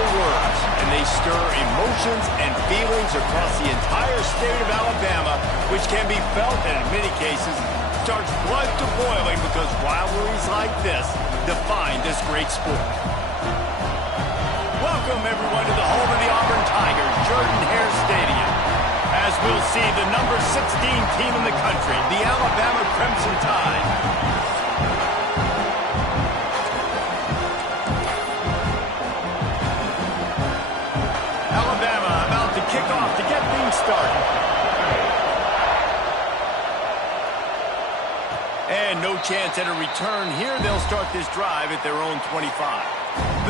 powerful words, and they stir emotions and feelings across the entire state of Alabama, which can be felt and in many cases starts blood to boiling because rivalries like this define this great sport. Welcome, everyone, to the home of the Auburn Tigers, Jordan-Hare Stadium, as we'll see the number 16 team in the country, the Alabama Crimson Tide. Alabama about to kick off to get things started. And no chance at a return here. They'll start this drive at their own 25.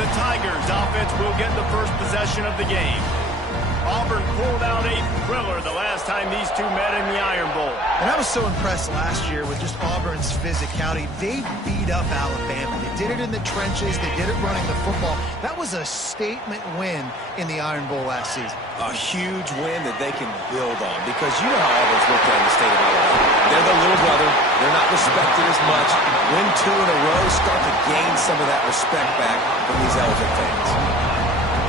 The Tigers offense will get the first possession of the game. Auburn pulled out a thriller the last time these two met in the Iron Bowl. And I was so impressed last year with just Auburn's physicality. They beat up Alabama. They did it in the trenches. They did it running the football. That was a statement win in the Iron Bowl last season. A huge win that they can build on, because you know how Auburn's looked at in the state of Alabama. They're the little brother. They're not respected as much. Win 2 in a row, start to gain some of that respect back from these Elephant fans.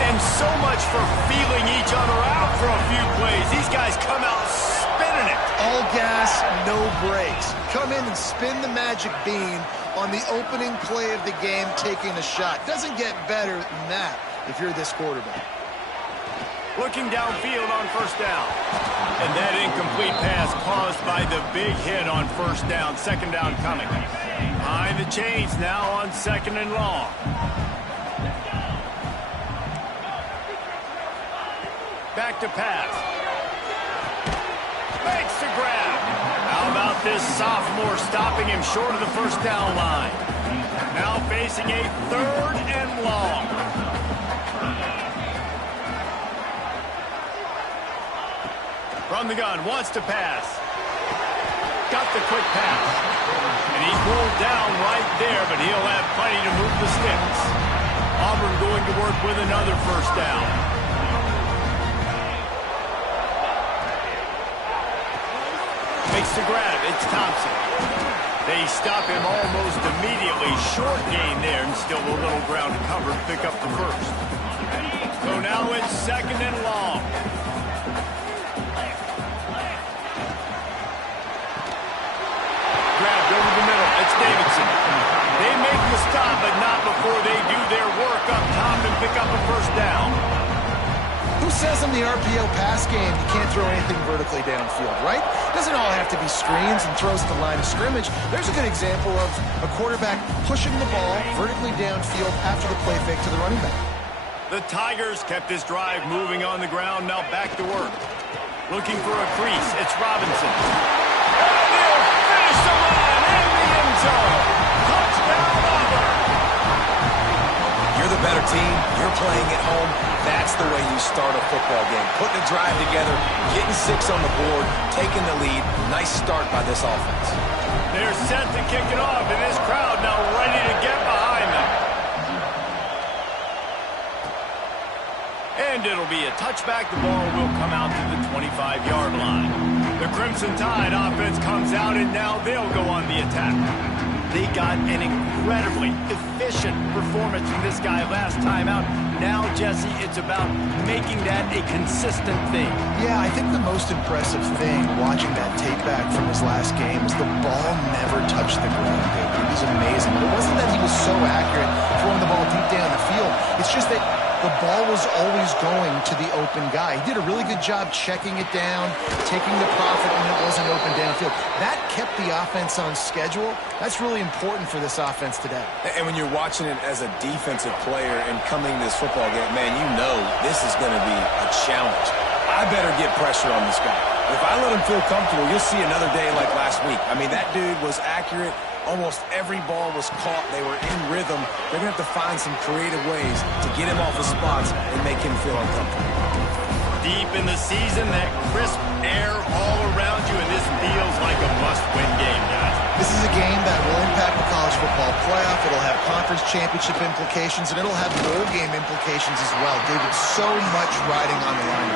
And so much for feeling each other out for a few plays. These guys come out spinning it. All gas, no brakes. Come in and spin the magic bean on the opening play of the game, taking a shot. Doesn't get better than that if you're this quarterback. Looking downfield on first down. And that incomplete pass caused by the big hit on first down. Second down coming. Behind the chains now on second and long. Back to pass. Makes the grab. How about this sophomore stopping him short of the first down line? Now facing a third and long. From the gun, wants to pass. Got the quick pass. And he's rolled down right there, but he'll have plenty to move the sticks. Auburn going to work with another first down. Makes the grab. It's Thompson. They stop him almost immediately. Short gain there, and still a little ground to cover to pick up the first. So now it's second and long. Grabbed over the middle. It's Davidson. They make the stop, but not before they do their work up top and pick up a first down. Who says in the RPO pass game you can't throw anything vertically downfield, right? Doesn't all have to be screens and throws to the line of scrimmage. There's a good example of a quarterback pushing the ball vertically downfield after the play fake to the running back. The Tigers kept this drive moving on the ground. Now back to work. Looking for a crease. It's Robinson. And they'll finish the line in the end zone. Touchdown, Auburn. You're the better team. You're playing at home. That's the way you start a football game. Putting a drive together, getting 6 on the board, taking the lead. Nice start by this offense. They're set to kick it off, and this crowd now ready to get behind them. And it'll be a touchback. The ball will come out to the 25-yard line. The Crimson Tide offense comes out, and now they'll go on the attack. They got an incredibly efficient performance from this guy last time out. Now, Jesse, it's about making that a consistent thing. Yeah, I think the most impressive thing watching that tape back from his last game is the ball never touched the ground, David. It was amazing. But it wasn't that he was so accurate throwing the ball deep down the field. It's just that the ball was always going to the open guy. He did a really good job checking it down, taking the profit when it wasn't open downfield. That kept the offense on schedule. That's really important for this offense today. And when you're watching it as a defensive player and coming to this football game, man, you know this is going to be a challenge. I better get pressure on this guy. If I let him feel comfortable, you'll see another day like last week. I mean, that dude was accurate. Almost every ball was caught. They were in rhythm. They're going to have to find some creative ways to get him off his spots and make him feel uncomfortable. Deep in the season, that crisp air all around you, and this feels like a must-win game, guys. This is a game that will impact the college football playoff. It'll have conference championship implications, and it'll have bowl game implications as well. David, so much riding on the line.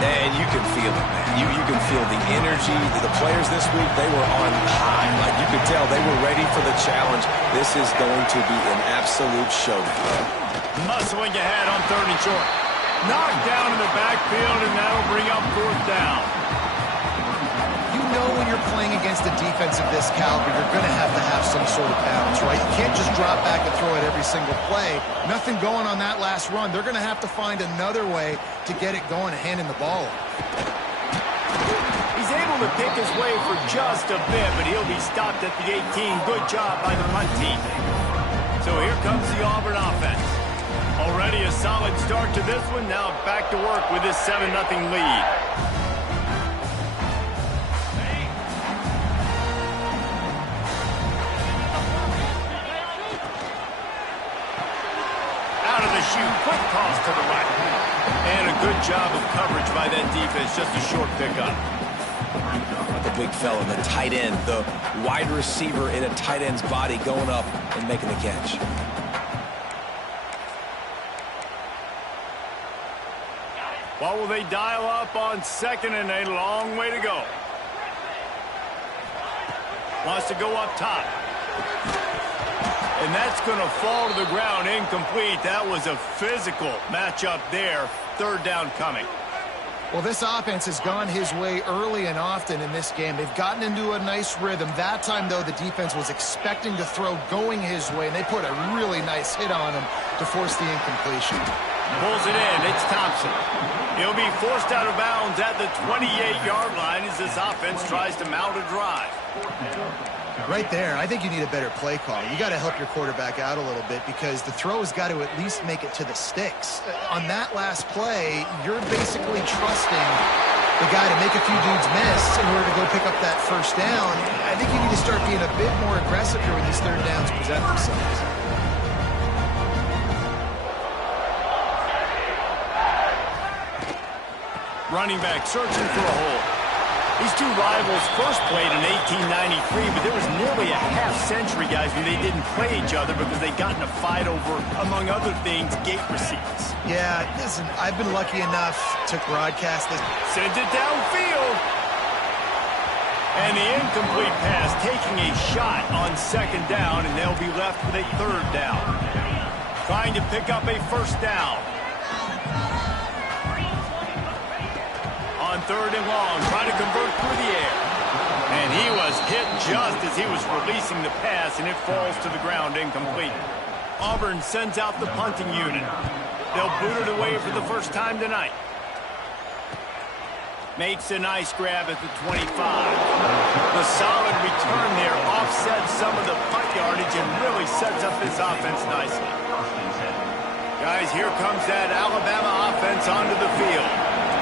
And you can feel it, man. You can feel the energy. The players this week, they were on high. Like, you could tell they were ready for the challenge. This is going to be an absolute showdown. Muscling ahead on 3rd and short. Knocked down in the backfield, and that'll bring up 4th down. You know when you're playing against a defense of this caliber, you're going to have some sort of balance, right? You can't just drop back and throw it every single play. Nothing going on that last run. They're going to have to find another way to get it going and handing the ball off. He's able to pick his way for just a bit, but he'll be stopped at the 18. Good job by the punt team. So here comes the Auburn offense. Already a solid start to this one. Now back to work with this 7-0 lead. Out of the chute, quick toss to the right. And a good job of coverage by that defense. Just a short pickup. The big fella, the tight end, the wide receiver in a tight end's body going up and making the catch. What will they dial up on 2nd and a long way to go? Wants to go up top. And that's going to fall to the ground, incomplete. That was a physical matchup there. 3rd down coming. Well, this offense has gone his way early and often in this game. They've gotten into a nice rhythm. That time, though, the defense was expecting to throw going his way, and they put a really nice hit on him to force the incompletion. Pulls it in. It's Thompson. He'll be forced out of bounds at the 28-yard line as this offense tries to mount a drive. Right there, I think you need a better play call. You got to help your quarterback out a little bit because the throw has got to at least make it to the sticks. On that last play, you're basically trusting the guy to make a few dudes miss in order to go pick up that 1st down. I think you need to start being a bit more aggressive here when these 3rd downs present themselves. Running back searching for a hole. These two rivals first played in 1893, but there was nearly a half-century, guys, when they didn't play each other because they got in a fight over, among other things, gate receipts. Yeah, listen, I've been lucky enough to broadcast this. Sent it downfield. And the incomplete pass taking a shot on 2nd down, and they'll be left with a 3rd down. Trying to pick up a 1st down. On 3rd and long, trying to convert through the air. And he was hit just as he was releasing the pass, and it falls to the ground incomplete. Auburn sends out the punting unit. They'll boot it away for the first time tonight. Makes a nice grab at the 25. The solid return there offsets some of the punt yardage and really sets up this offense nicely. Guys, here comes that Alabama offense onto the field.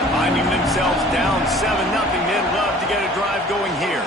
Finding themselves down 7-0, they'd love to get a drive going here.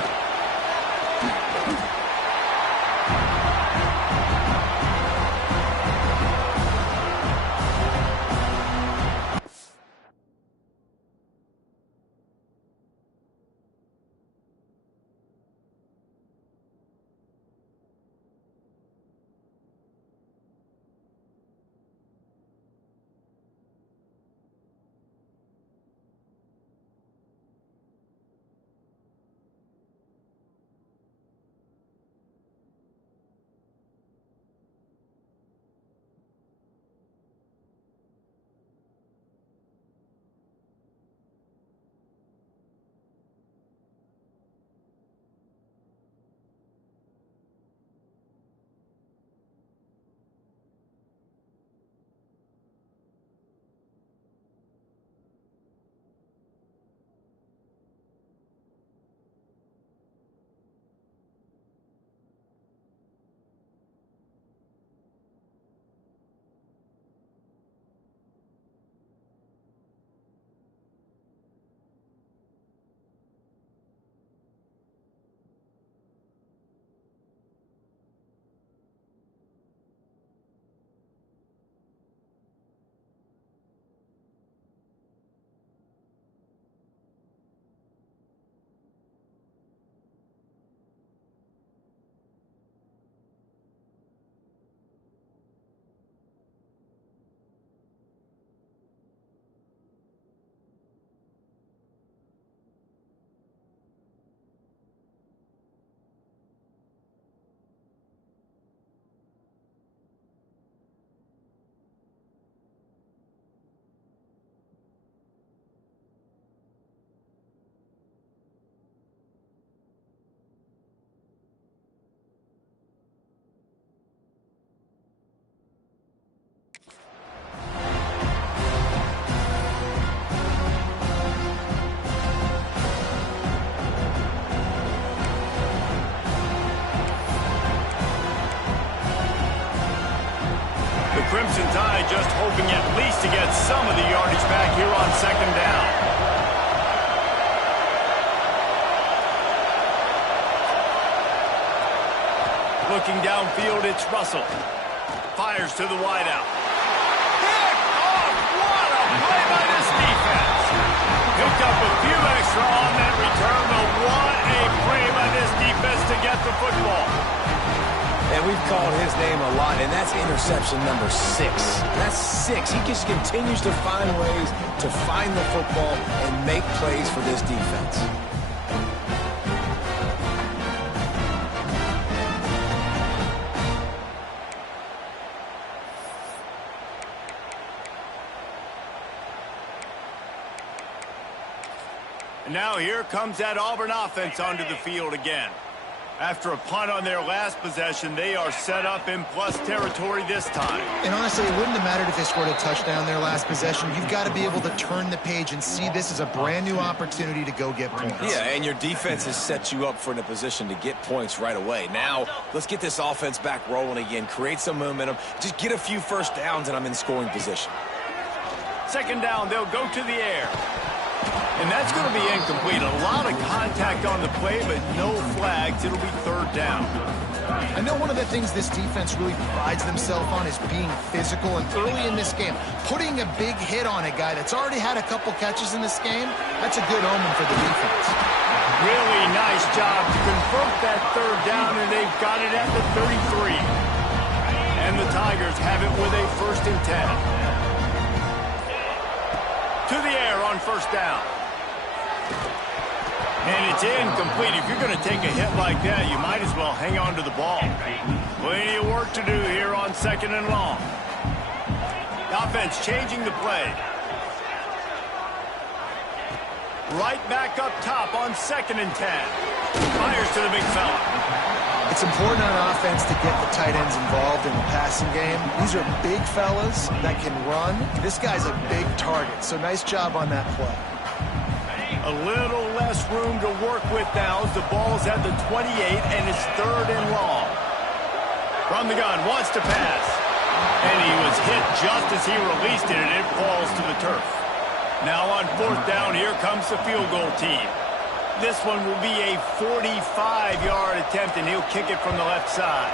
Crimson Tide just hoping at least to get some of the yardage back here on second down. Looking downfield, it's Russell. Fires to the wideout. Pick off! What a play by this defense. Picked up a few extra on that return, but what a play by this defense to get the football. And we've called his name a lot, and that's interception number 6. That's 6. He just continues to find ways to find the football and make plays for this defense. And now here comes that Auburn offense onto the field again. After a punt on their last possession, they are set up in plus territory this time. And honestly, it wouldn't have mattered if they scored a touchdown their last possession. You've got to be able to turn the page and see this as a brand new opportunity to go get points. Yeah, and your defense has set you up for in a position to get points right away. Now, let's get this offense back rolling again, create some momentum, just get a few first downs, and I'm in scoring position. Second down, they'll go to the air. And that's going to be incomplete. A lot of contact on the play, but no flags. It'll be third down. I know one of the things this defense really prides themselves on is being physical, and early in this game, putting a big hit on a guy that's already had a couple catches in this game, that's a good omen for the defense. Really nice job to convert that third down, and they've got it at the 33. And the Tigers have it with a 1st and 10. To the air on first down. And it's incomplete. If you're going to take a hit like that, you might as well hang on to the ball. Plenty of work to do here on second and long. The offense changing the play. Right back up top on 2nd and 10. Fires to the big fella. It's important on offense to get the tight ends involved in the passing game. These are big fellas that can run. This guy's a big target, so nice job on that play. A little less room to work with now as the ball's at the 28 and it's 3rd and long. From the gun, wants to pass. And he was hit just as he released it, and it falls to the turf. Now on 4th down, here comes the field goal team. This one will be a 45-yard attempt, and he'll kick it from the left side.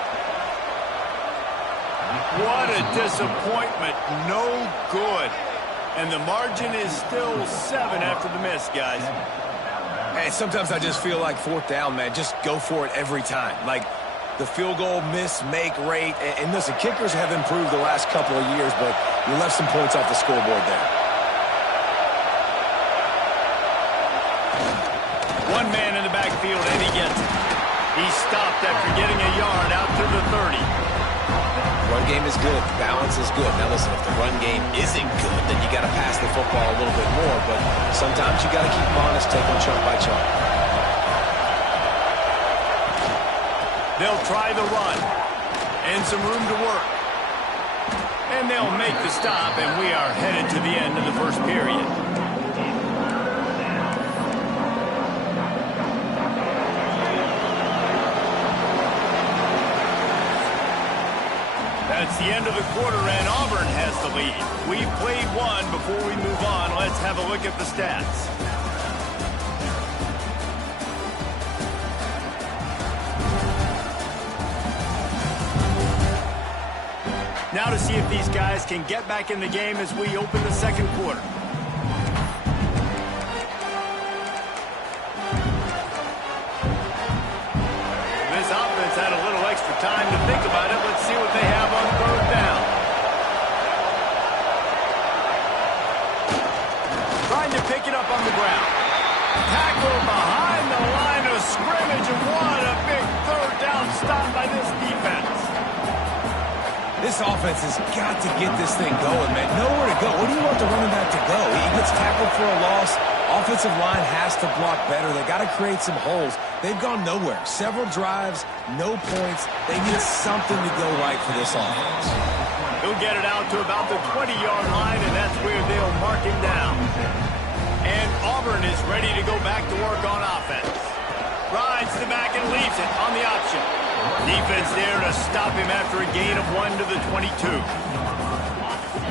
What a disappointment. No good. And the margin is still 7 after the miss, guys. Hey, sometimes I just feel like 4th down, man. Just go for it every time. Like the field goal miss-make rate. And listen, kickers have improved the last couple of years, but you left some points off the scoreboard there. One man in the backfield, and he gets it. He stopped after getting a yard out to the 30. Run game is good. Balance is good. Now, listen, if the run game isn't good, then you got to pass the football a little bit more. But sometimes you got to keep them honest, take them chunk by chunk. They'll try the run. And some room to work. And they'll make the stop, and we are headed to the end of the first period. That's the end of the quarter, and Auburn has the lead. We've played one. Before we move on, let's have a look at the stats. Now to see if these guys can get back in the game as we open the second quarter. This offense had a little extra time to think about it. Let's see what they have on 3rd down. Trying to pick it up on the ground. Tackle behind the line of scrimmage, and what a big 3rd down stop by this defense. This offense has got to get this thing going, man. Nowhere to go. Where do you want the running back to go? He gets tackled for a loss. Offensive line has to block better. They got to create some holes. They've gone nowhere. Several drives, no points. They need something to go right for this offense. He'll get it out to about the 20-yard line, and that's where they'll mark him down. And Auburn is ready to go back to work on offense. Rides the back and leaves it on the option. Defense there to stop him after a gain of 1 to the 22.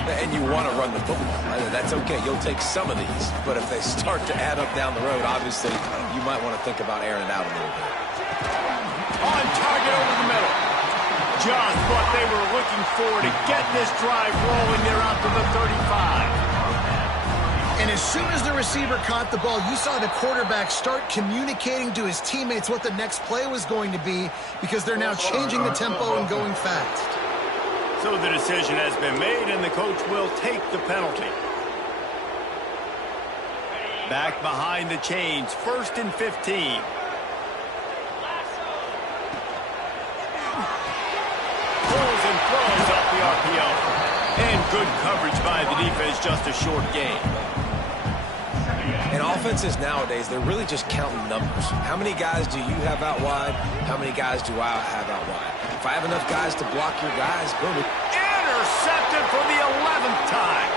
And you want to run the football. That's okay. You'll take some of these. But if they start to add up down the road, obviously, you might want to think about airing it out a little bit. On target over the middle. Just what they were looking for to get this drive rolling. They're out to the 35. And as soon as the receiver caught the ball, you saw the quarterback start communicating to his teammates what the next play was going to be, because they're now changing the tempo and going fast. So the decision has been made, and the coach will take the penalty. Back behind the chains, 1st and 15. Pulls and throws off the RPO. And good coverage by the defense, just a short gain. And offenses nowadays, they're really just counting numbers. How many guys do you have out wide? How many guys do I have out wide? If I have enough guys to block your guys, boom. Intercepted for the 11th time.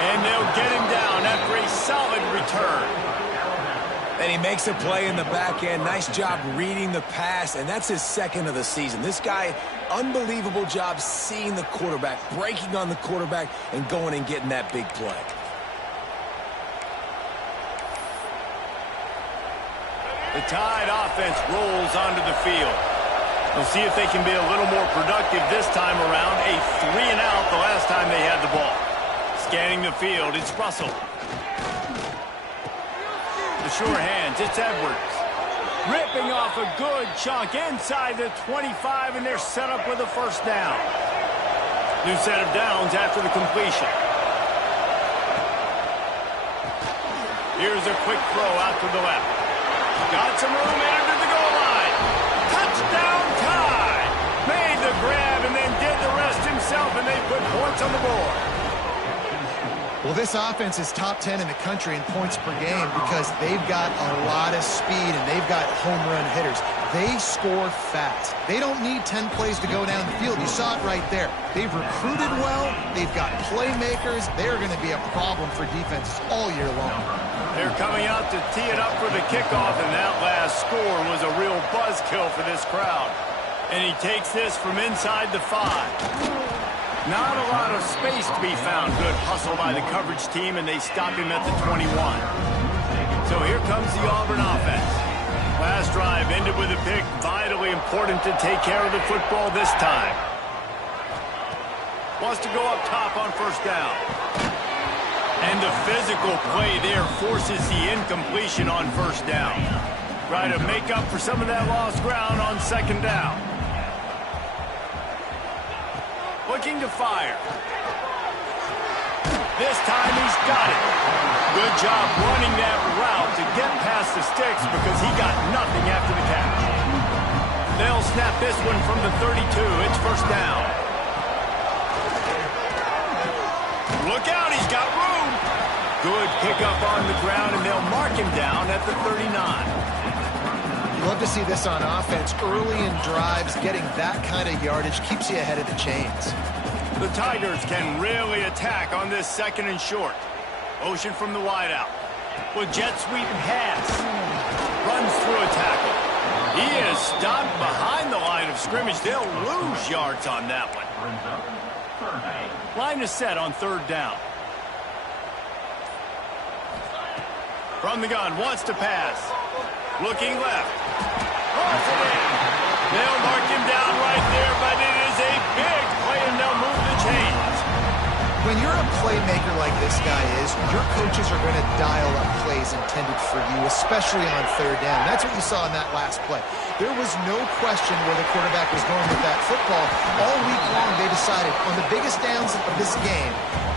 And they'll get him down after a solid return. And he makes a play in the back end. Nice job reading the pass, and that's his 2nd of the season. This guy, unbelievable job seeing the quarterback, breaking on the quarterback, and going and getting that big play. The Tide offense rolls onto the field. We'll see if they can be a little more productive this time around. A 3-and-out the last time they had the ball. Scanning the field, it's Russell. The sure hands, it's Edwards. Ripping off a good chunk inside the 25, and they're set up with a 1st down. New set of downs after the completion. Here's a quick throw out to the left. Got some room into the goal line. Touchdown Tide. Made the grab and then did the rest himself, and they put points on the board. Well, this offense is top 10 in the country in points per game because they've got a lot of speed and they've got home run hitters. They score fast. They don't need 10 plays to go down the field. You saw it right there. They've recruited well. They've got playmakers. They're going to be a problem for defenses all year long. They're coming out to tee it up for the kickoff, and that last score was a real buzzkill for this crowd. And he takes this from inside the 5. Not a lot of space to be found. Good hustle by the coverage team, and they stop him at the 21. So here comes the Auburn offense. Last drive ended with a pick. Vitally important to take care of the football this time. Wants to go up top on 1st down. And the physical play there forces the incompletion on 1st down. Try to make up for some of that lost ground on 2nd down. Looking to fire. This time he's got it. Good job running that route to get past the sticks because he got nothing after the catch. They'll snap this one from the 32. It's 1st down. Look out, he's got room. Good pickup on the ground, and they'll mark him down at the 39. You love to see this on offense. Early in drives, getting that kind of yardage keeps you ahead of the chains. The Tigers can really attack on this 2nd and short. Motion from the wideout. With jet sweep pass. Runs through a tackle. He is stopped behind the line of scrimmage. They'll lose yards on that one. Line is set on 3rd down. From the gun, wants to pass. Looking left. Throws it in. They'll mark him down right there, but it is a big play, and they'll move the chains. When you're a playmaker like this guy is, your coaches are going to dial up plays intended for you, especially on 3rd down. That's what you saw in that last play. There was no question where the quarterback was going with that football. All week long, they decided on the biggest downs of this game,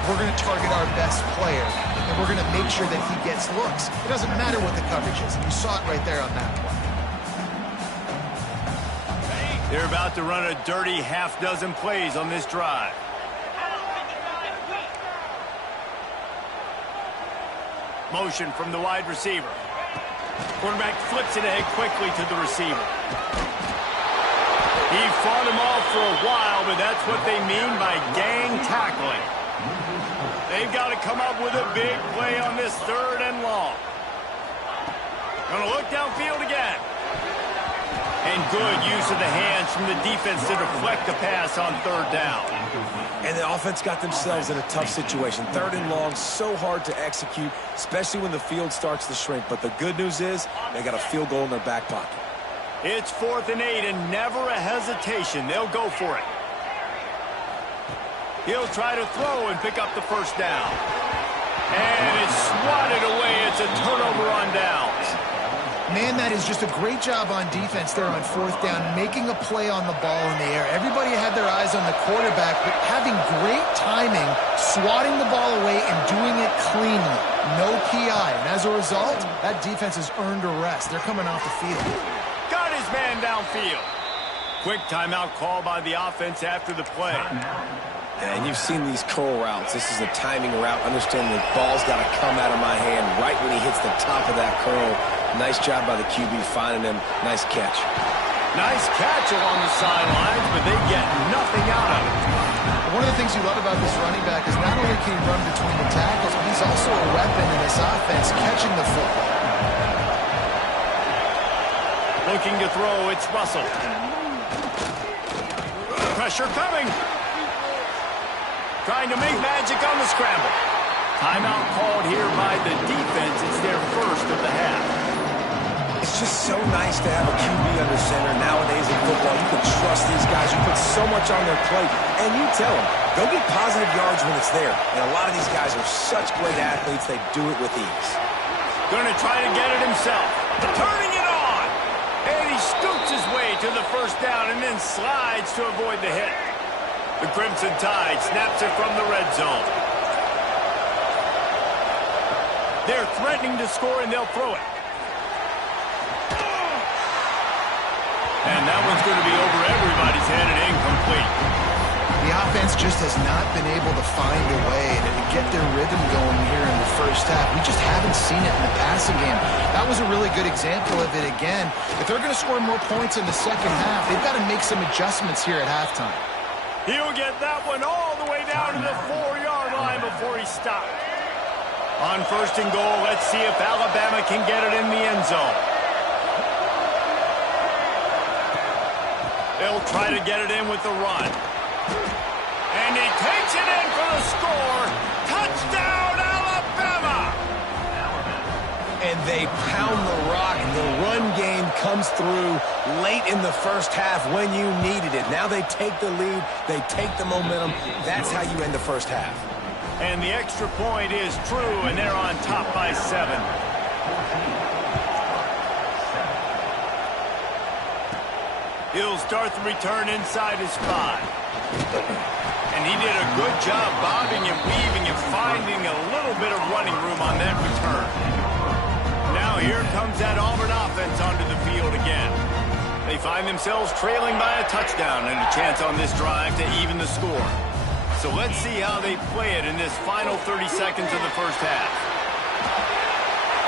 we're going to target our best player, and we're going to make sure that he gets looks. It doesn't matter what the coverage is. You saw it right there on that play. They're about to run a dirty half-dozen plays on this drive. Motion from the wide receiver. Quarterback flips it ahead quickly to the receiver. He fought him off for a while, but that's what they mean by gang tackling. They've got to come up with a big play on this 3rd and long. Gonna look downfield again. And good use of the hands from the defense to deflect the pass on 3rd down. And the offense got themselves in a tough situation. 3rd and long, so hard to execute, especially when the field starts to shrink. But the good news is they got a field goal in their back pocket. It's 4th and 8 and never a hesitation. They'll go for it. He'll try to throw and pick up the first down. And it's swatted away. It's a turnover on downs. Man, that is just a great job on defense there on 4th down, making a play on the ball in the air. Everybody had their eyes on the quarterback, but having great timing, swatting the ball away and doing it cleanly. No PI. And as a result, that defense has earned a rest. They're coming off the field. Got his man downfield. Quick timeout call by the offense after the play. And you've seen these curl routes. This is a timing route. Understanding the ball's got to come out of my hand right when he hits the top of that curl. Nice job by the QB finding him. Nice catch. Nice catch along the sidelines, but they get nothing out of it. One of the things you love about this running back is not only can he run between the tackles, but he's also a weapon in this offense catching the football. Looking to throw, it's Russell. Pressure coming. Trying to make magic on the scramble. Timeout called here by the defense. It's their first of the half. It's just so nice to have a QB under center. Nowadays in football, you can trust these guys. You put so much on their plate. And you tell them, go get positive yards when it's there. And a lot of these guys are such great athletes, they do it with ease. Going to try to get it himself. Turning it on. And he scoots his way to the first down and then slides to avoid the hit. The Crimson Tide snaps it from the red zone. They're threatening to score, and they'll throw it. And that one's going to be over everybody's head and incomplete. The offense just has not been able to find a way to get their rhythm going here in the first half. We just haven't seen it in the passing game. That was a really good example of it again. If they're going to score more points in the second half, they've got to make some adjustments here at halftime. He'll get that one all the way down to the 4-yard line before he stopped. On 1st and goal, let's see if Alabama can get it in the end zone. They'll try to get it in with the run. And he takes it in for the score. Touchdown, Alabama! And they pound the rock. The run game comes through late in the first half when you needed it. Now they take the lead. They take the momentum. That's how you end the first half. And the extra point is true, and they're on top by 7. He'll start the return inside his 5. And he did a good job bobbing and weaving and finding a little bit of running room on that return. Now here comes that Auburn offense onto the field again. They find themselves trailing by a touchdown and a chance on this drive to even the score. So let's see how they play it in this final 30 seconds of the first half.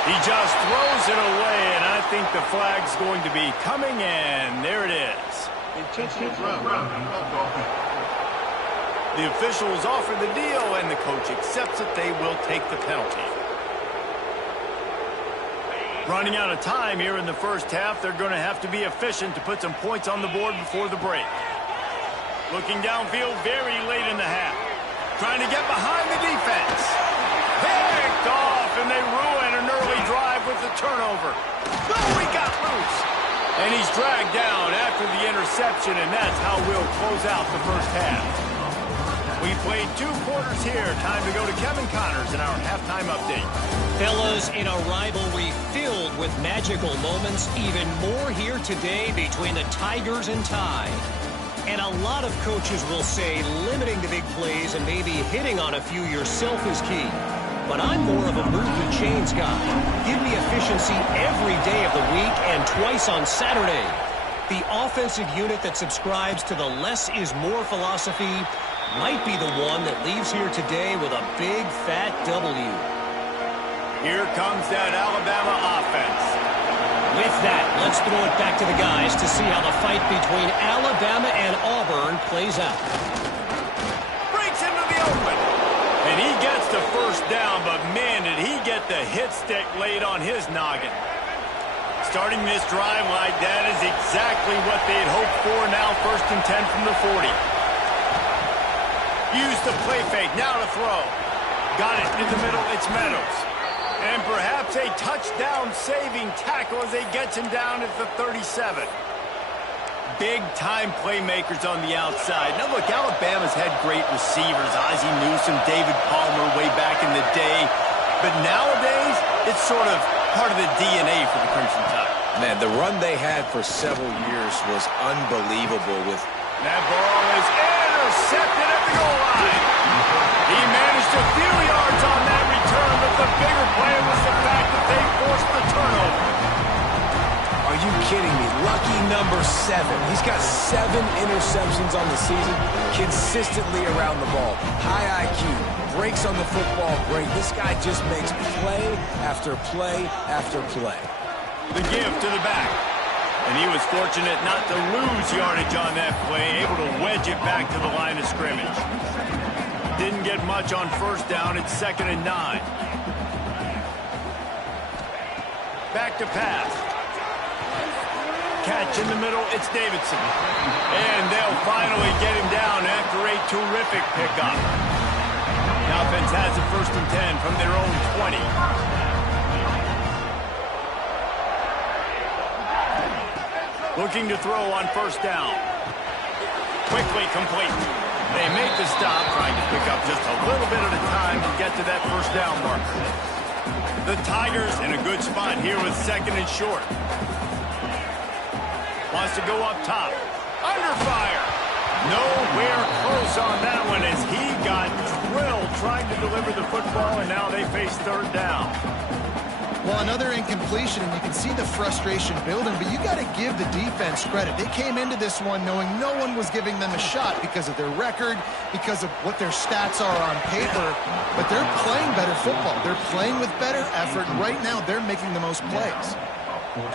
He just throws it away, and I think the flag's going to be coming, and there it is. The officials offer the deal, and the coach accepts it. They will take the penalty. Running out of time here in the first half, they're going to have to be efficient to put some points on the board before the break. Looking downfield very late in the half. Trying to get behind the defense. Picked off, and they ruin an early drive with the turnover. Oh, he got loose. And he's dragged down after the interception, and that's how we'll close out the first half. We played 2 quarters here. Time to go to Kevin Connors in our halftime update. Fellas, in a rivalry filled with magical moments, even more here today between the Tigers and Tide. And a lot of coaches will say limiting the big plays and maybe hitting on a few yourself is key. But I'm more of a move the chains guy. Give me efficiency every day of the week and twice on Saturday. The offensive unit that subscribes to the less is more philosophy might be the one that leaves here today with a big fat W. Here comes that Alabama offense. With that, let's throw it back to the guys to see how the fight between Alabama and Auburn plays out. Breaks into the open. And he gets the first down, but man, did he get the hit stick laid on his noggin. Starting this drive like that is exactly what they'd hoped for now. 1st and 10 from the 40. Use the play fake. Now to throw. Got it in the middle. It's Meadows. And perhaps a touchdown-saving tackle as he gets him down at the 37. Big-time playmakers on the outside. Now, look, Alabama's had great receivers. Ozzie Newsome, David Palmer way back in the day. But nowadays, it's sort of part of the DNA for the Crimson Tide. Man, the run they had for several years was unbelievable with... That ball is intercepted at the goal line. He managed a few yards on that return, but the bigger play was the fact that they forced the turnover. Are you kidding me? Lucky number 7. He's got 7 interceptions on the season, consistently around the ball. High IQ, breaks on the football great. This guy just makes play after play after play. The give to the back. And he was fortunate not to lose yardage on that play, able to wedge it back to the line of scrimmage. Didn't get much on first down. It's 2nd and 9. Back to pass. Catch in the middle, it's Davidson. And they'll finally get him down after a terrific pickup. The offense has it 1st and 10 from their own 20. Looking to throw on 1st down. Quickly complete. They make the stop, trying to pick up just a little bit at a time to get to that 1st down marker. The Tigers in a good spot here with 2nd and short. Wants to go up top. Under fire. Nowhere close on that one as he got drilled trying to deliver the football, and now they face 3rd down. Well, another incompletion, and you can see the frustration building, but you got to give the defense credit. They came into this one knowing no one was giving them a shot because of their record, because of what their stats are on paper, but they're playing better football. They're playing with better effort, and right now they're making the most plays.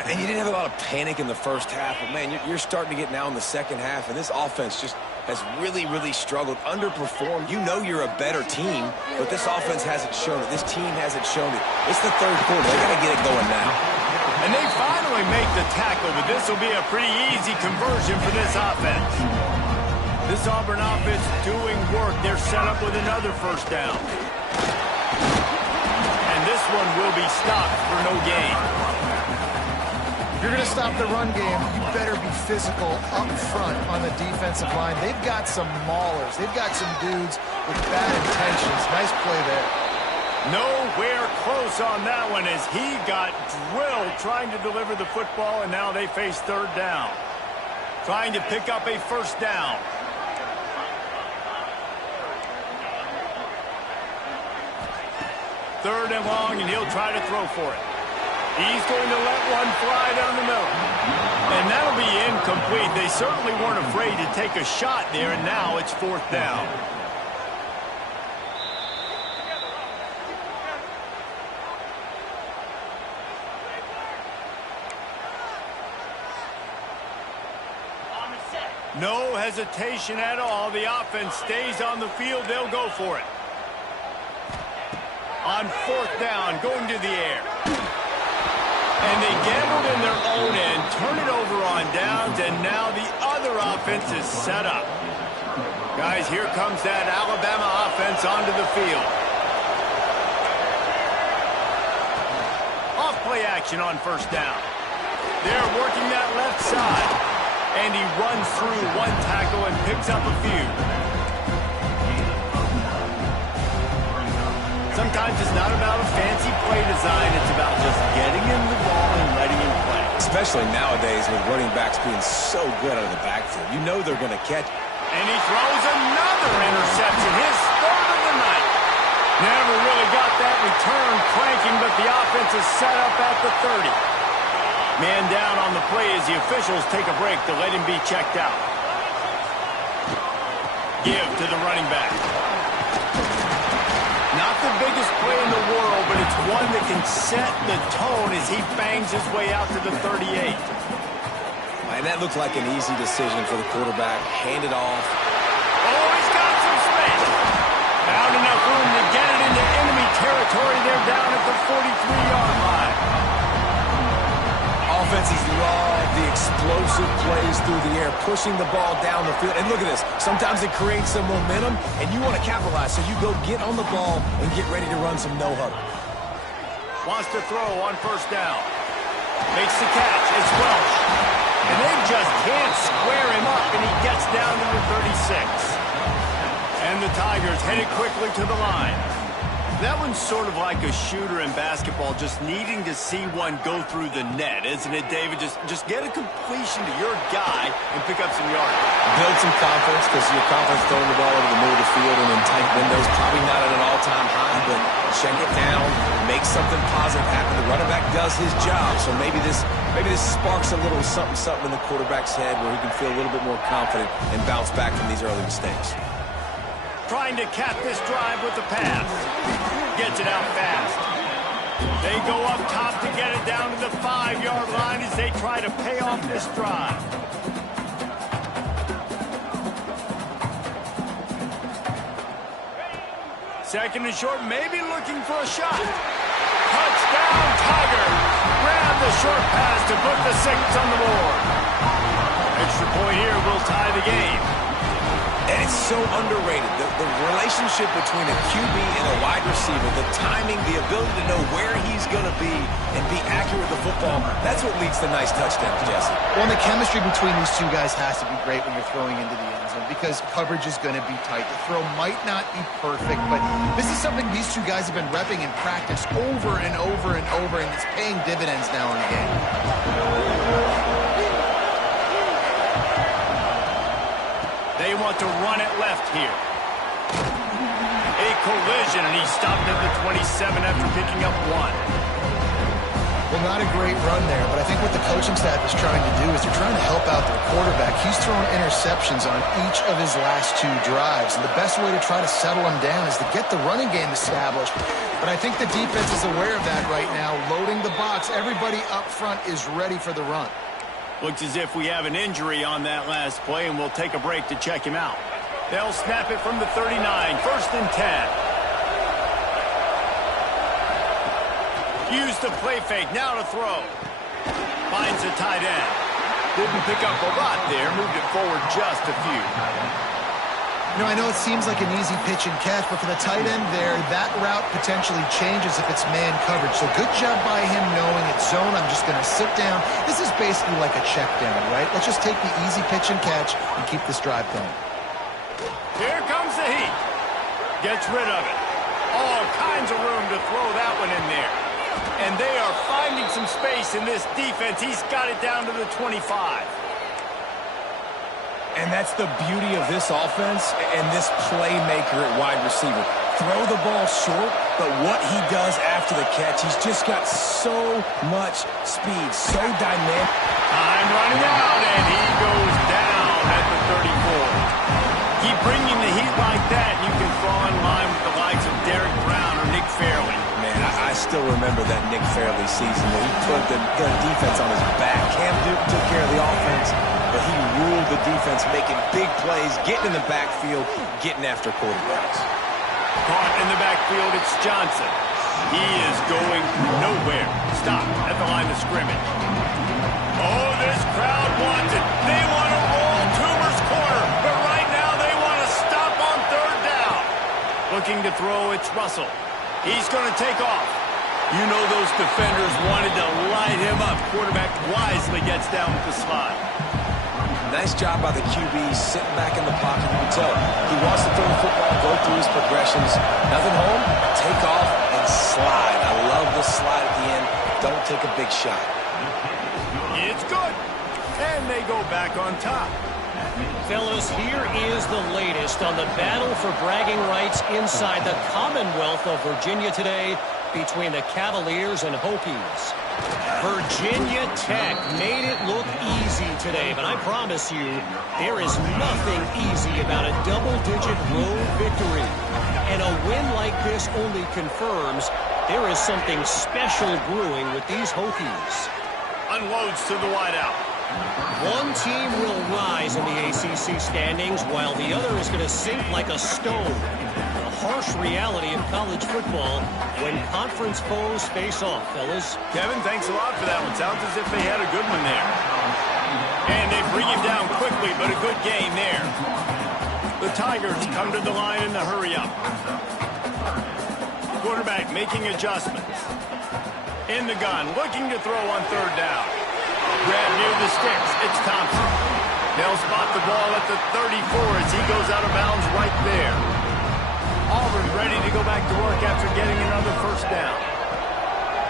And you didn't have a lot of panic in the first half, but, man, you're starting to get now in the second half, and this offense just has really, really struggled, underperformed. You know you're a better team, but this offense hasn't shown it. This team hasn't shown it. It's the 3rd quarter. They got to get it going now. And they finally make the tackle, but this will be a pretty easy conversion for this offense. This Auburn offense doing work. They're set up with another 1st down. And this one will be stopped for no gain. If you're going to stop the run game, you better be physical up front on the defensive line. They've got some maulers. They've got some dudes with bad intentions. Nice play there. Nowhere close on that one as he got drilled trying to deliver the football, and now they face 3rd down. Trying to pick up a 1st down. Third and long, and he'll try to throw for it. He's going to let one fly down the middle. And that'll be incomplete. They certainly weren't afraid to take a shot there, and now it's 4th down. No hesitation at all. The offense stays on the field. They'll go for it. On 4th down, going to the air. And they gambled in their own end, turn it over on downs, and now the other offense is set up. Guys, here comes that Alabama offense onto the field. Off play action on 1st down. They're working that left side. And he runs through one tackle and picks up a few. Sometimes it's not about a fancy play design. It's about just getting him the ball and letting him play. Especially nowadays with running backs being so good out of the backfield. You know they're going to catch. And he throws another interception, his 3rd of the night. Never really got that return cranking, but the offense is set up at the 30. Man down on the play as the officials take a break to let him be checked out. Give to the running back. Not the biggest play in the world, but it's one that can set the tone as he bangs his way out to the 38. And that looked like an easy decision for the quarterback. Hand it off. Oh, he's got some space. Found enough room to get it into enemy territory. They're down at the 43-yard line. Offenses love the explosive plays through the air, pushing the ball down the field. And look at this. Sometimes it creates some momentum, and you want to capitalize. So you go get on the ball and get ready to run some no-huddle. Wants to throw on first down. Makes the catch. It's Welch. And they just can't square him up, and he gets down to the 36. And the Tigers headed quickly to the line. That one's sort of like a shooter in basketball, just needing to see one go through the net, isn't it, David? Just get a completion to your guy and pick up some yards. Build some confidence, because your confidence throwing the ball over the middle of the field and in tight windows, probably not at an all-time high, but check it down, make something positive happen. The running back does his job, so maybe this sparks a little something in the quarterback's head where he can feel a little bit more confident and bounce back from these early mistakes. Trying to cap this drive with the pass. Gets it out fast. They go up top to get it down to the 5-yard line as they try to pay off this drive. Second and short, maybe looking for a shot. Touchdown, Tigers. Grab the short pass to put the 6 on the board. Extra point here will tie the game. And it's so underrated. The relationship between a QB and a wide receiver, the timing, the ability to know where he's going to be and be accurate with the football, that's what leads to nice touchdowns, Jesse. Well, the chemistry between these two guys has to be great when you're throwing into the end zone because coverage is going to be tight. The throw might not be perfect, but this is something these two guys have been repping in practice over and over and over, and it's paying dividends now in the game. They want to run it left here. A collision, and he stopped at the 27 after picking up 1. Well, not a great run there, but I think what the coaching staff is trying to do is they're trying to help out their quarterback. He's thrown interceptions on each of his last 2 drives, and the best way to try to settle him down is to get the running game established. But I think the defense is aware of that right now, loading the box. Everybody up front is ready for the run. Looks as if we have an injury on that last play, and we'll take a break to check him out. They'll snap it from the 39, first and 10. Use the play fake, now to throw. Finds a tight end. Didn't pick up a lot there, moved it forward just a few. You know, I know it seems like an easy pitch and catch, but for the tight end there, that route potentially changes if it's man coverage. So good job by him knowing it's zone. I'm just going to sit down. This is basically like a check down, right? Let's just take the easy pitch and catch and keep this drive going. Here comes the heat. Gets rid of it. All kinds of room to throw that one in there. And they are finding some space in this defense. He's got it down to the 25. And that's the beauty of this offense and this playmaker at wide receiver. Throw the ball short, but what he does after the catch, he's just got so much speed, so dynamic. Time running out, and he goes down at the 34. Keep bringing the heat like that, and you can fall in line with the likes of Derek Brown or Nick Fairley. Man, I still remember that Nick Fairley season where he put the defense on his back. Cam Newton took care of the offense, but he ruled the defense, making big plays, getting in the backfield, getting after quarterbacks. Caught in the backfield, it's Johnson. He is going nowhere. Stop at the line of scrimmage. Oh, this crowd wants it. They want to roll Toomer's corner, but right now they want to stop on third down. Looking to throw, it's Russell. He's going to take off. You know those defenders wanted to light him up. Quarterback wisely gets down with the slide. Nice job by the QB sitting back in the pocket. You can tell he wants to throw the football, go through his progressions. Nothing home, take off and slide. I love the slide at the end. Don't take a big shot. It's good. And they go back on top. Fellas, here is the latest on the battle for bragging rights inside the Commonwealth of Virginia today between the Cavaliers and Hokies. Virginia Tech made it look easy today, but I promise you, there is nothing easy about a double-digit road victory. And a win like this only confirms there is something special brewing with these Hokies. Unloads to the wideout. One team will rise in the ACC standings while the other is going to sink like a stone. The harsh reality of college football when conference foes face off, fellas. Kevin, thanks a lot for that one. Sounds as if they had a good one there. penalty, but a good gain there. The Tigers come to the line in the hurry-up. Quarterback making adjustments. In the gun, looking to throw on third down. Grab near the sticks. It's Thompson. They'll spot the ball at the 34 as he goes out of bounds right there. Auburn ready to go back to work after getting another first down.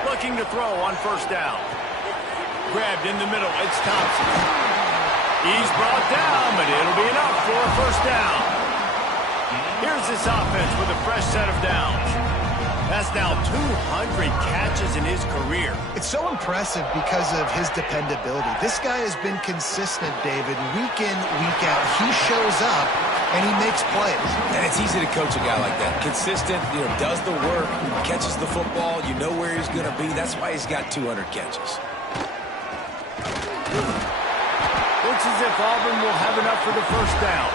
Looking to throw on first down. Grabbed in the middle. It's Thompson. He's brought down, but it'll be enough for a first down. Here's this offense with a fresh set of downs. That's now 200 catches in his career. It's so impressive because of his dependability. This guy has been consistent, David, week in, week out. He shows up, and he makes plays. And it's easy to coach a guy like that. Consistent, does the work, catches the football, you know where he's going to be. That's why he's got 200 catches. Looks as if Auburn will have enough for the first down.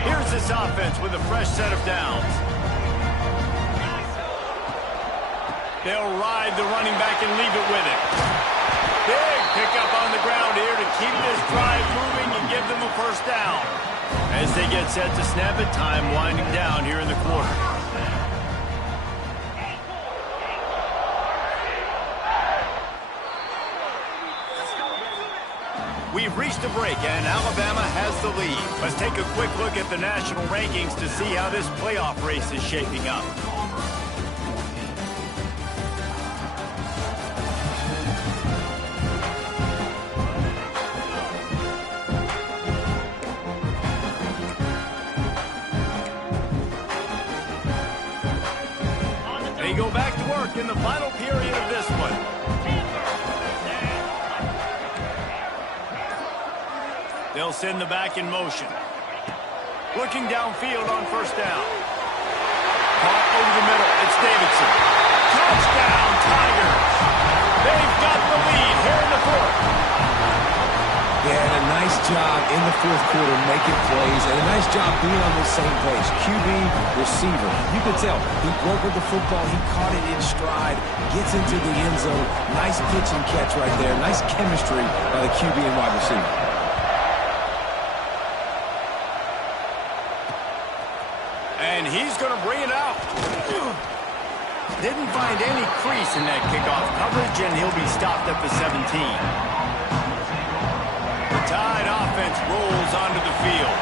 Here's this offense with a fresh set of downs. They'll ride the running back and leave it with him. Big pickup on the ground here to keep this drive moving and give them a first down. As they get set to snap it, time winding down here in the quarter. We've reached a break, and Alabama has the lead. Let's take a quick look at the national rankings to see how this playoff race is shaping up. They go back to work in the final period of this one. They'll send the back in motion. Looking downfield on first down. Caught over the middle. It's Davidson. Touchdown, Tigers. They've got the lead here in the fourth. Yeah, and a nice job in the fourth quarter making plays, and a nice job being on the same page. QB, receiver. You could tell he broke with the football. He caught it in stride. Gets into the end zone. Nice pitch and catch right there. Nice chemistry by the QB and wide receiver. And he's going to bring it out. Didn't find any crease in that kickoff coverage, and he'll be stopped at the 17. The Tide offense rolls onto the field.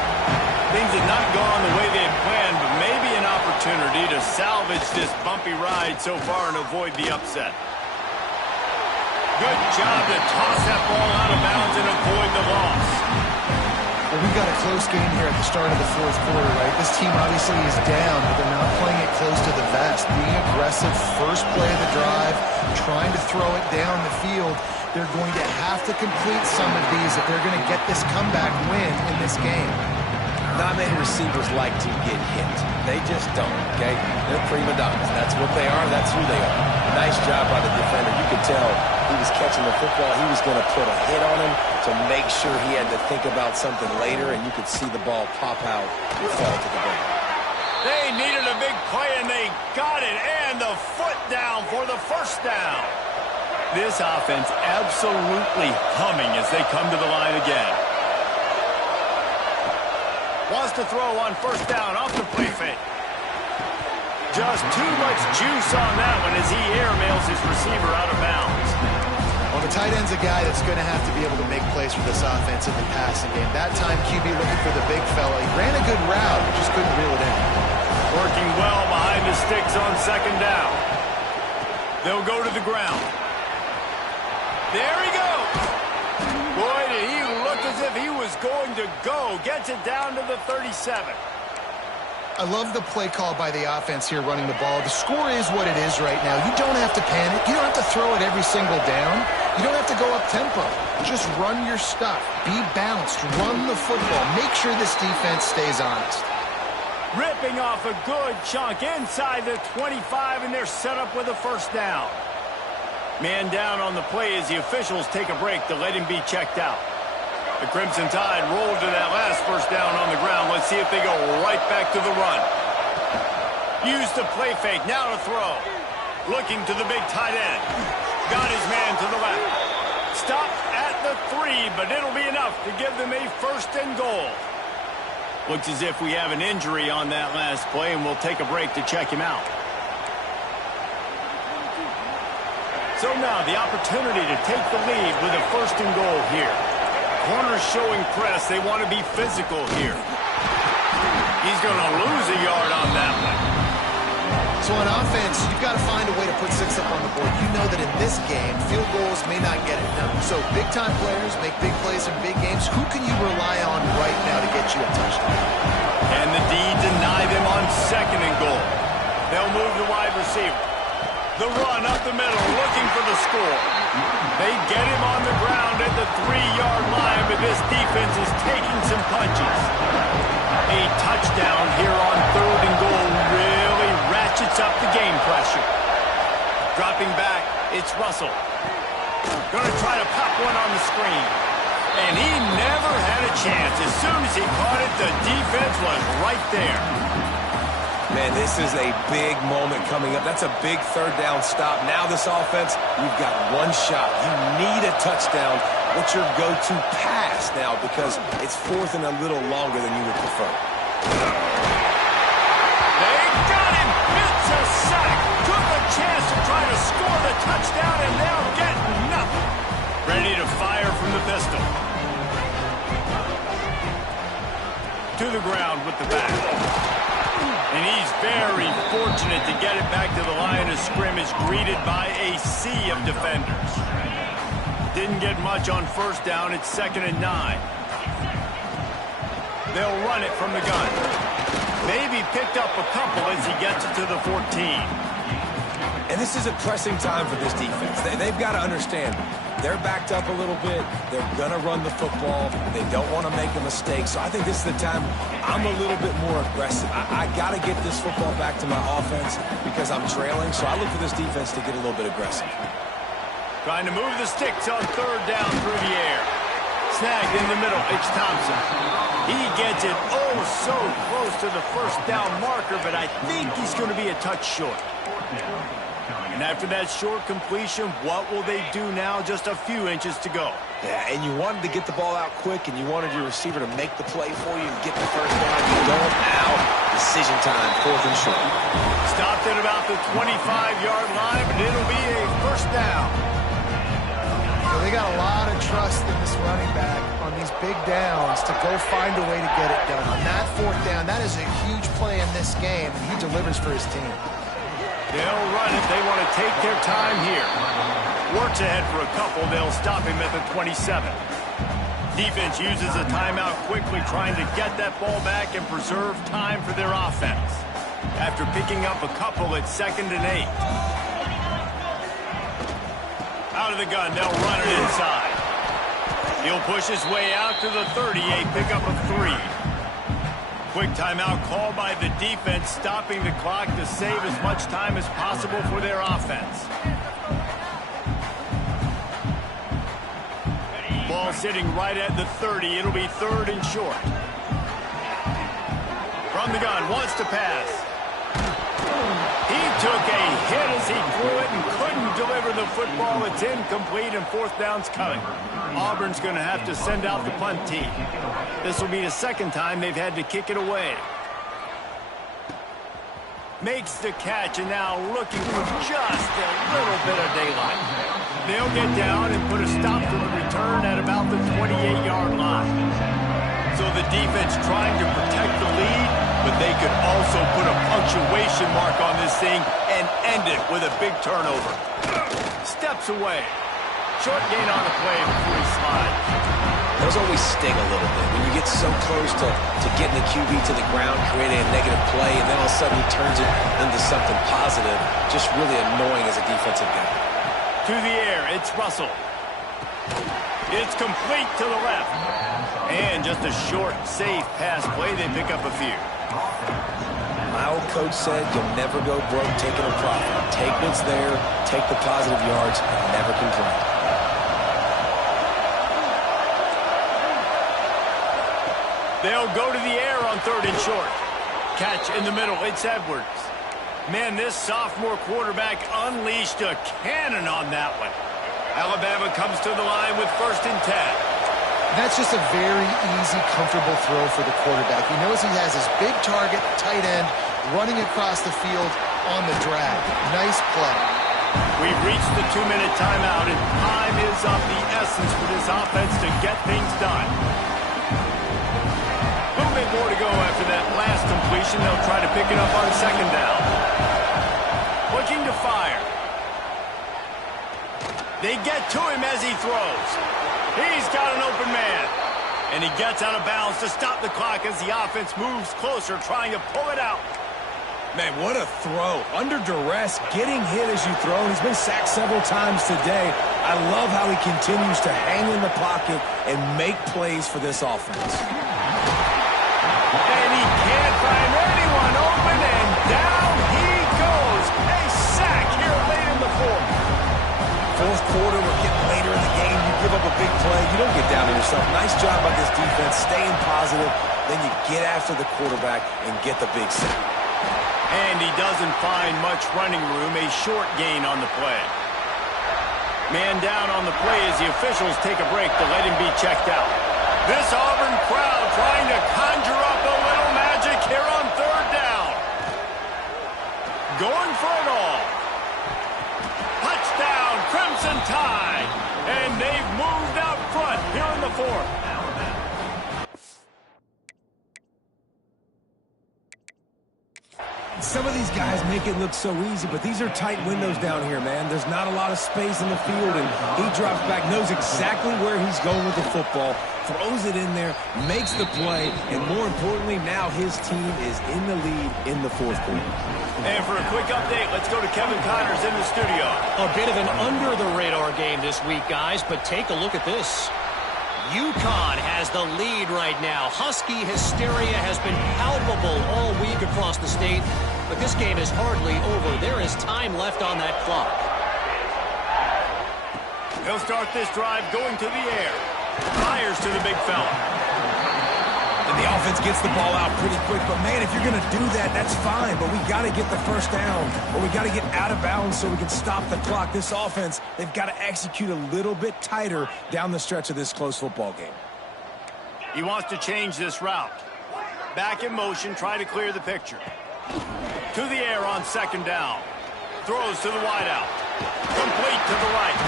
Things have not gone the way they had planned, but maybe an opportunity to salvage this bumpy ride so far and avoid the upset. Good job to toss that ball out of bounds and avoid the loss. Well, we got a close game here at the start of the fourth quarter, right? This team obviously is down, but they're not playing it close to the vest. Being aggressive, first play of the drive, trying to throw it down the field. They're going to have to complete some of these if they're going to get this comeback win in this game. Not many receivers like to get hit. They just don't, okay? They're prima donnas. That's what they are. That's who they are. Nice job by the defender. You could tell he was catching the football. He was going to put a hit on him to make sure he had to think about something later, and you could see the ball pop out and fall to the ground. They needed a big play, and they got it, and the foot down for the first down. This offense absolutely humming as they come to the line again. Wants to throw on first down off the play fake. Just too much juice on that one as he airmails his receiver out of bounds. Well, the tight end's a guy that's going to have to be able to make plays for this offense in the passing game. That time, QB looking for the big fella. He ran a good route, just couldn't reel it in. Working well behind the sticks on second down. They'll go to the ground. There he goes. Boy, did he look as if he was going to go. Gets it down to the 37. I love the play call by the offense here running the ball. The score is what it is right now. You don't have to panic. You don't have to throw it every single down. You don't have to go up tempo. Just run your stuff. Be balanced. Run the football. Make sure this defense stays honest. Ripping off a good chunk inside the 25, and they're set up with a first down. Man down on the play as the officials take a break to let him be checked out. The Crimson Tide rolled to that last first down on the ground. Let's see if they go right back to the run. Use the play fake. Now to throw. Looking to the big tight end. Got his man to the left. Stopped at the but it'll be enough to give them a 1st and goal. Looks as if we have an injury on that last play, and we'll take a break to check him out. So now the opportunity to take the lead with a 1st and goal here. Corners showing press. They want to be physical here. He's going to lose a yard on that one. So on offense, you've got to find a way to put 6 up on the board. You know that in this game, field goals may not get it done. So big-time players make big plays in big games. Who can you rely on right now to get you a touchdown? And the D deny them on 2nd and goal. They'll move the wide receiver. The run up the middle, looking for the score. They get him on the ground at the 3-yard line, but this defense is taking some punches. A touchdown here on 3rd and goal really ratchets up the game pressure. Dropping back, it's Russell. Going to try to pop one on the screen. And he never had a chance. As soon as he caught it, the defense was right there. Man, this is a big moment coming up. That's a big 3rd down stop. Now this offense, you've got one shot. You need a touchdown. What's your go-to pass now? Because it's 4th and a little longer than you would prefer. They got him. It's a sack. Took a chance to try to score the touchdown and now get nothing. Ready to fire from the pistol. To the ground with the back. And he's very fortunate to get it back to the line of scrimmage, greeted by a sea of defenders. Didn't get much on 1st down. It's 2nd and 9. They'll run it from the gun. Maybe picked up a couple as he gets it to the 14. And this is a pressing time for this defense. They've got to understand, they're backed up a little bit. They're going to run the football. They don't want to make a mistake. So I think this is the time I'm a little bit more aggressive. I got to get this football back to my offense because I'm trailing. So I look for this defense to get a little bit aggressive. Trying to move the sticks on 3rd down through the air. Snagged in the middle, it's Thompson. He gets it so close to the 1st down marker, but I think he's going to be a touch short. And after that short completion, what will they do now? Just a few inches to go. Yeah, and you wanted to get the ball out quick, and you wanted your receiver to make the play for you and get the 1st down. You don't now. Decision time, 4th and short. Stopped at about the 25-yard line, but it'll be a 1st down. So they got a lot of trust in this running back on these big downs to go find a way to get it done. On that 4th down, that is a huge play in this game, and he delivers for his team. They'll run it. They want to take their time here. Works ahead for a couple. They'll stop him at the 27. Defense uses a timeout quickly, trying to get that ball back and preserve time for their offense. After picking up a couple, it's 2nd and 8. Out of the gun, they'll run it inside. He'll push his way out to the 38, pick up a 3. Quick timeout call by the defense, stopping the clock to save as much time as possible for their offense. Ball sitting right at the 30. It'll be 3rd and short. From the gun, wants to pass. He took a hit as he threw it and couldn't deliver the football. It's incomplete and 4th down's coming. Auburn's going to have to send out the punt team. This will be the 2nd time they've had to kick it away. Makes the catch and now looking for just a little bit of daylight. They'll get down and put a stop to the return at about the 28-yard line. So the defense trying to protect the lead, but they could also put a punctuation mark on this thing and end it with a big turnover. Steps away. Short gain on the play before he slides. Those always sting a little bit when you get so close to getting the QB to the ground, creating a negative play, and then all of a sudden he turns it into something positive. Just really annoying as a defensive guy. To the air, it's Russell. It's complete to the left. And just a short, safe pass play. They pick up a few. My old coach said you'll never go broke taking a profit. Take what's there, take the positive yards, and never complain. They'll go to the air on 3rd and short. Catch in the middle. It's Edwards. Man, this sophomore quarterback unleashed a cannon on that one. Alabama comes to the line with 1st and 10. That's just a very easy, comfortable throw for the quarterback. He knows he has his big target, tight end, running across the field on the drag. Nice play. We've reached the 2-minute timeout, and time is of the essence for this offense to get things done. A little bit more to go after that last completion. They'll try to pick it up on second down. Looking to fire. They get to him as he throws. He's got an open man. And he gets out of bounds to stop the clock as the offense moves closer, trying to pull it out. Man, what a throw. Under duress, getting hit as you throw. He's been sacked several times today. I love how he continues to hang in the pocket and make plays for this offense. And he can't find anyone open, and down he goes. A sack here late in the fourth. Fourth quarter, we're getting later in the game. You give up a big play, you don't get down on yourself. Nice job by this defense, staying positive. Then you get after the quarterback and get the big sack. And he doesn't find much running room, a short gain on the play. Man down on the play as the officials take a break to let him be checked out. This Auburn crowd trying to conjure up a little magic here on third down. Going for it all. Touchdown, Crimson Tide. And they've moved out front here in the fourth. Some of these guys make it look so easy, but these are tight windows down here, man. There's not a lot of space in the field, and he drops back, knows exactly where he's going with the football, throws it in there, makes the play, and more importantly, now his team is in the lead in the fourth quarter. And for a quick update, let's go to Kevin Connors in the studio. A bit of an under-the-radar game this week, guys, but take a look at this. UConn has the lead right now. Husky hysteria has been palpable all week across the state, but this game is hardly over. There is time left on that clock. He'll start this drive going to the air. Fires to the big fella. And the offense gets the ball out pretty quick. But, man, if you're going to do that, that's fine. But we got to get the first down, or we got to get out of bounds so we can stop the clock. This offense, they've got to execute a little bit tighter down the stretch of this close football game. He wants to change this route. Back in motion, try to clear the picture. To the air on second down. Throws to the wideout. Complete to the right.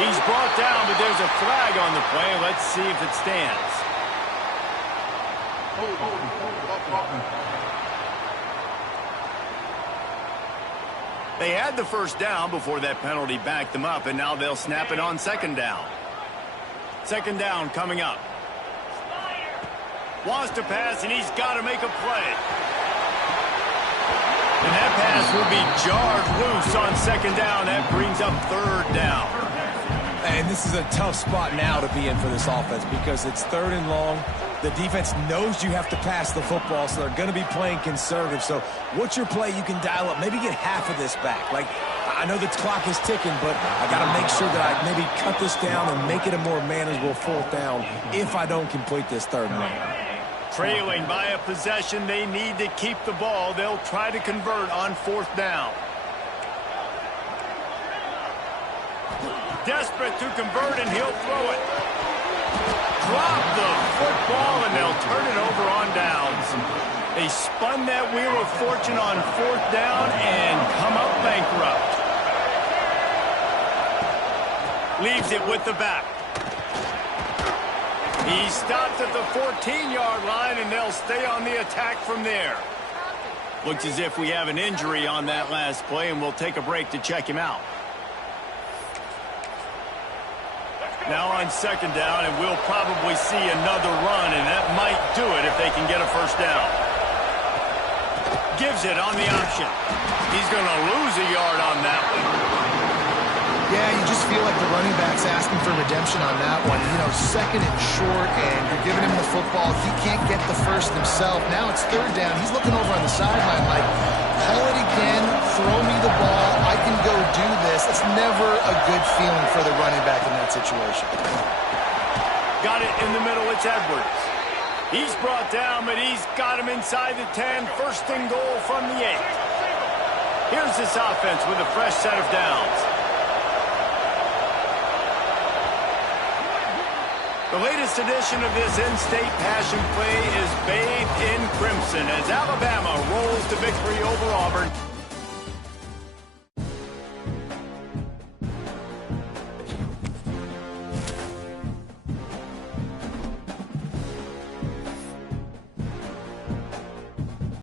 He's brought down, but there's a flag on the play. Let's see if it stands. They had the first down before that penalty backed them up, and now they'll snap it on second down. Second down coming up. Wants to pass, and he's got to make a play. And that pass will be jarred loose on second down. That brings up third down. And this is a tough spot now to be in for this offense because it's third and long. The defense knows you have to pass the football, so they're going to be playing conservative. So what's your play you can dial up? Maybe get half of this back. Like, I know the clock is ticking, but I got to make sure that I maybe cut this down and make it a more manageable fourth down if I don't complete this third and long. Trailing by a possession, they need to keep the ball. They'll try to convert on fourth down. Desperate to convert, and he'll throw it. Drop the football, and they'll turn it over on downs. They spun that wheel of fortune on fourth down and come up bankrupt. Leaves it with the back. He stopped at the 14-yard line, and they'll stay on the attack from there. Looks as if we have an injury on that last play, and we'll take a break to check him out. Now on second down, and we'll probably see another run, and that might do it if they can get a first down. Gives it on the option. He's going to lose a yard on that one. Yeah, you just feel like the running back's asking for redemption on that one. You know, second and short, and you're giving him the football. He can't get the first himself. Now it's third down. He's looking over on the sideline like, call it again, throw me the ball, I can go do this. It's never a good feeling for the running back in that situation. Got it in the middle, it's Edwards. He's brought down, but he's got him inside the 10. First and goal from the 8. Here's this offense with a fresh set of downs. The latest edition of this in-state passion play is bathed in crimson as Alabama rolls to victory over Auburn.